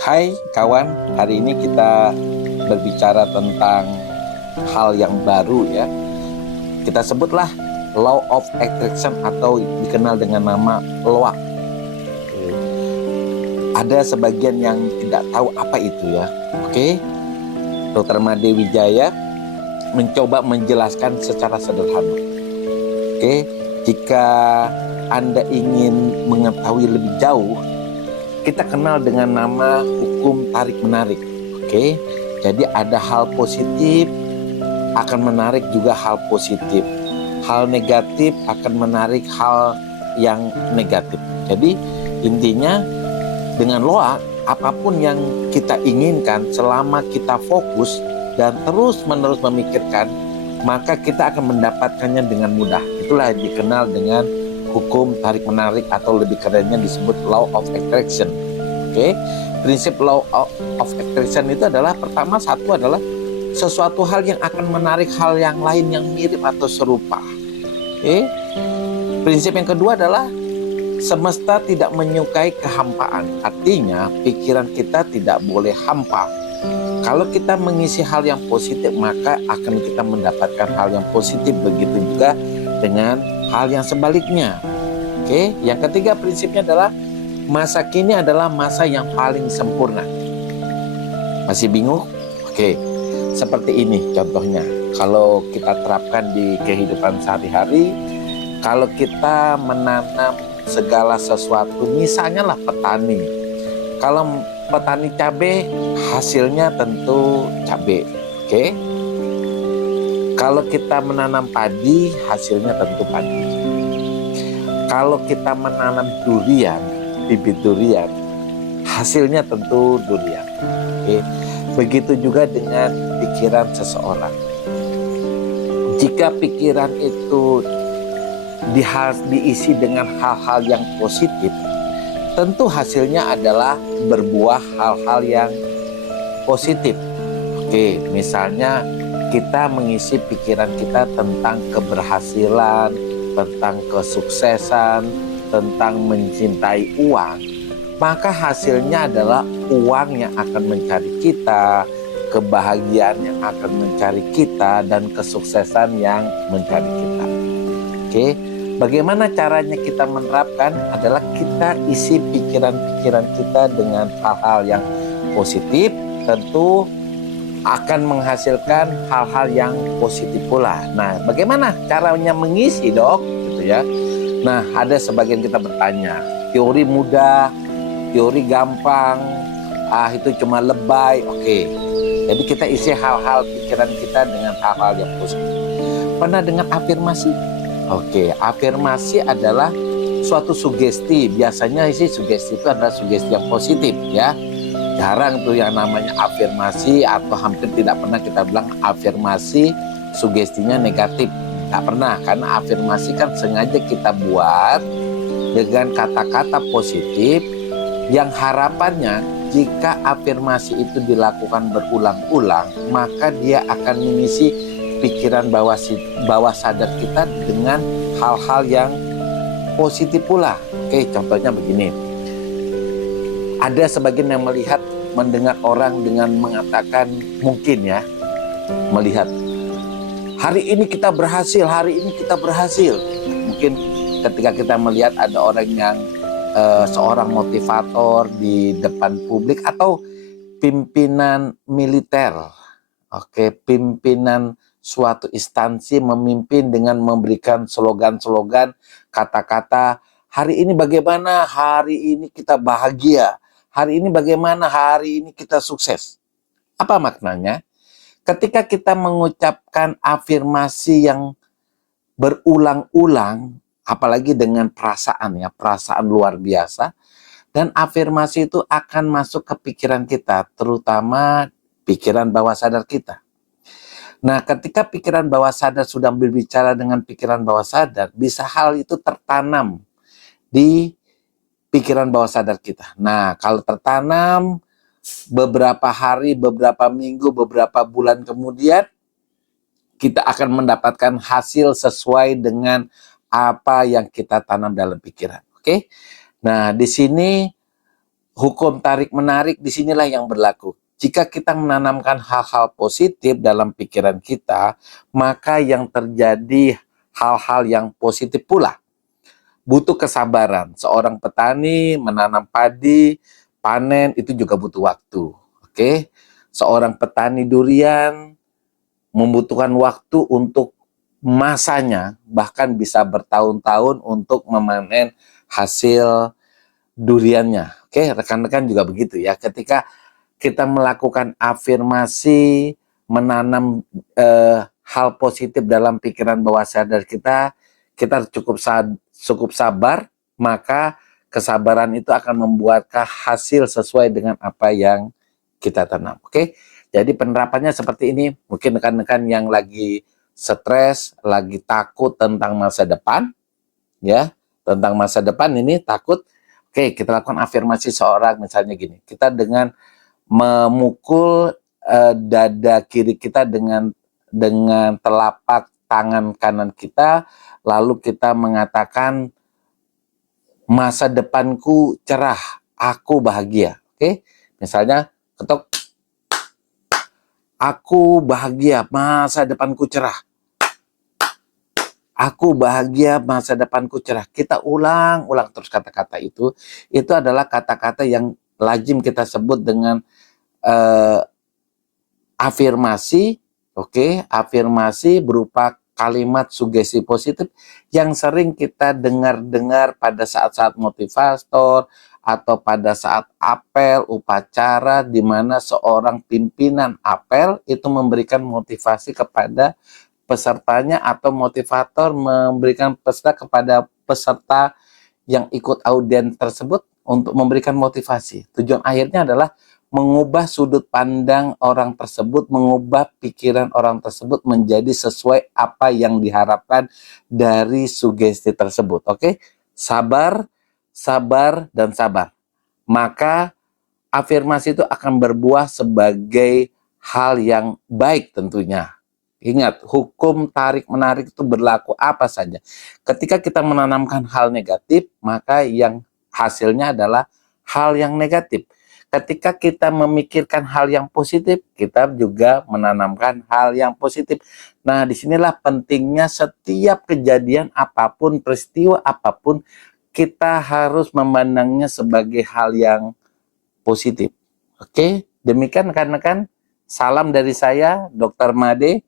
Hai kawan, hari ini kita berbicara tentang hal yang baru ya. Kita sebutlah Law of Attraction atau dikenal dengan nama LOA. Ada sebagian yang tidak tahu apa itu ya. Oke, Dr. Made Wijaya mencoba menjelaskan secara sederhana. Oke, jika Anda ingin mengetahui lebih jauh, kita kenal dengan nama hukum tarik-menarik. Oke, jadi ada hal positif akan menarik juga hal positif. Hal negatif akan menarik hal yang negatif. Jadi intinya dengan LOA, apapun yang kita inginkan selama kita fokus dan terus-menerus memikirkan, maka kita akan mendapatkannya dengan mudah. Itulah yang dikenal dengan hukum tarik-menarik atau lebih kerennya disebut Law of Attraction. Oke, prinsip Law of Attraction itu adalah satu adalah sesuatu hal yang akan menarik hal yang lain yang mirip atau serupa. Oke, prinsip yang kedua adalah semesta tidak menyukai kehampaan. Artinya pikiran kita tidak boleh hampa. Kalau kita mengisi hal yang positif, maka akan kita mendapatkan hal yang positif. Begitu juga dengan hal yang sebaliknya. Oke, yang ketiga prinsipnya adalah masa kini adalah masa yang paling sempurna. Masih bingung? Oke, seperti ini contohnya. Kalau kita terapkan di kehidupan sehari-hari, kalau kita menanam segala sesuatu, misalnya lah petani. Kalau petani cabai, hasilnya tentu cabai. Oke. Kalau kita menanam padi, hasilnya tentu padi. Kalau kita menanam durian, bibit durian, hasilnya tentu durian. Oke. Begitu juga dengan pikiran seseorang. Jika pikiran itu diisi dengan hal-hal yang positif, tentu hasilnya adalah berbuah hal-hal yang positif. Oke, misalnya kita mengisi pikiran kita tentang keberhasilan, tentang kesuksesan, tentang mencintai uang, maka hasilnya adalah uang yang akan mencari kita, kebahagiaan yang akan mencari kita, dan kesuksesan yang mencari kita. Oke, bagaimana caranya kita menerapkan adalah kita isi pikiran-pikiran kita dengan hal-hal yang positif, tentu akan menghasilkan hal-hal yang positif pula. Nah, bagaimana caranya mengisi, Dok? Gitu ya. Nah, ada sebagian kita bertanya, teori mudah, teori gampang, itu cuma lebay. Oke, jadi kita isi hal-hal pikiran kita dengan hal-hal yang positif. Pernah dengar afirmasi? Oke, afirmasi adalah suatu sugesti. Biasanya isi sugesti itu adalah sugesti yang positif ya. Jarang tuh yang namanya afirmasi, atau hampir tidak pernah kita bilang afirmasi sugestinya negatif. Nggak pernah, karena afirmasi kan sengaja kita buat dengan kata-kata positif yang harapannya jika afirmasi itu dilakukan berulang-ulang, maka dia akan mengisi pikiran bawah sadar kita dengan hal-hal yang positif pula. Oke, contohnya begini. Ada sebagian yang mendengar orang dengan mengatakan, mungkin ya, melihat hari ini kita berhasil, hari ini kita berhasil. Mungkin ketika kita melihat ada orang yang seorang motivator di depan publik atau pimpinan militer, oke, pimpinan suatu instansi memimpin dengan memberikan slogan-slogan, kata-kata, hari ini bagaimana, hari ini kita bahagia, hari ini bagaimana, hari ini kita sukses. Apa maknanya? Ketika kita mengucapkan afirmasi yang berulang-ulang, apalagi dengan perasaan ya, perasaan luar biasa, dan afirmasi itu akan masuk ke pikiran kita, terutama pikiran bawah sadar kita. Nah, ketika pikiran bawah sadar sudah berbicara dengan pikiran bawah sadar, bisa hal itu tertanam di pikiran bawah sadar kita. Nah, kalau tertanam beberapa hari, beberapa minggu, beberapa bulan kemudian, kita akan mendapatkan hasil sesuai dengan apa yang kita tanam dalam pikiran. Oke? Nah, di sini hukum tarik-menarik disinilah yang berlaku. Jika kita menanamkan hal-hal positif dalam pikiran kita, maka yang terjadi hal-hal yang positif pula. Butuh kesabaran. Seorang petani menanam padi, panen itu juga butuh waktu. Oke? Seorang petani durian membutuhkan waktu untuk masanya, bahkan bisa bertahun-tahun untuk memanen hasil duriannya. Oke, rekan-rekan juga begitu ya. Ketika kita melakukan afirmasi, menanam hal positif dalam pikiran bawah sadar kita, kita cukup sabar, maka kesabaran itu akan membuatkan hasil sesuai dengan apa yang kita tanam. Oke, jadi penerapannya seperti ini. Mungkin rekan-rekan yang lagi stres, lagi takut tentang masa depan, ya, tentang masa depan ini takut. Oke, kita lakukan afirmasi seorang, misalnya gini, kita dengan memukul dada kiri kita dengan telapak tangan kanan kita, lalu kita mengatakan masa depanku cerah, aku bahagia. Oke, misalnya ketok, aku bahagia, masa depanku cerah. Aku bahagia, masa depanku cerah. Kita ulang-ulang terus kata-kata itu. Itu adalah kata-kata yang lazim kita sebut dengan afirmasi. Oke, afirmasi berupa kalimat sugesti positif yang sering kita dengar-dengar pada saat-saat motivator atau pada saat apel, upacara, di mana seorang pimpinan apel itu memberikan motivasi kepada pesertanya atau motivator memberikan peserta kepada peserta yang ikut audien tersebut untuk memberikan motivasi. Tujuan akhirnya adalah mengubah sudut pandang orang tersebut, mengubah pikiran orang tersebut menjadi sesuai apa yang diharapkan dari sugesti tersebut. Oke, sabar, sabar, dan sabar. Maka afirmasi itu akan berbuah sebagai hal yang baik tentunya. Ingat, hukum tarik-menarik itu berlaku apa saja. Ketika kita menanamkan hal negatif, maka yang hasilnya adalah hal yang negatif. Ketika kita memikirkan hal yang positif, kita juga menanamkan hal yang positif. Nah, disinilah pentingnya setiap kejadian apapun, peristiwa apapun, kita harus memandangnya sebagai hal yang positif. Oke, demikian rekan-rekan. Salam dari saya, Dr. Made.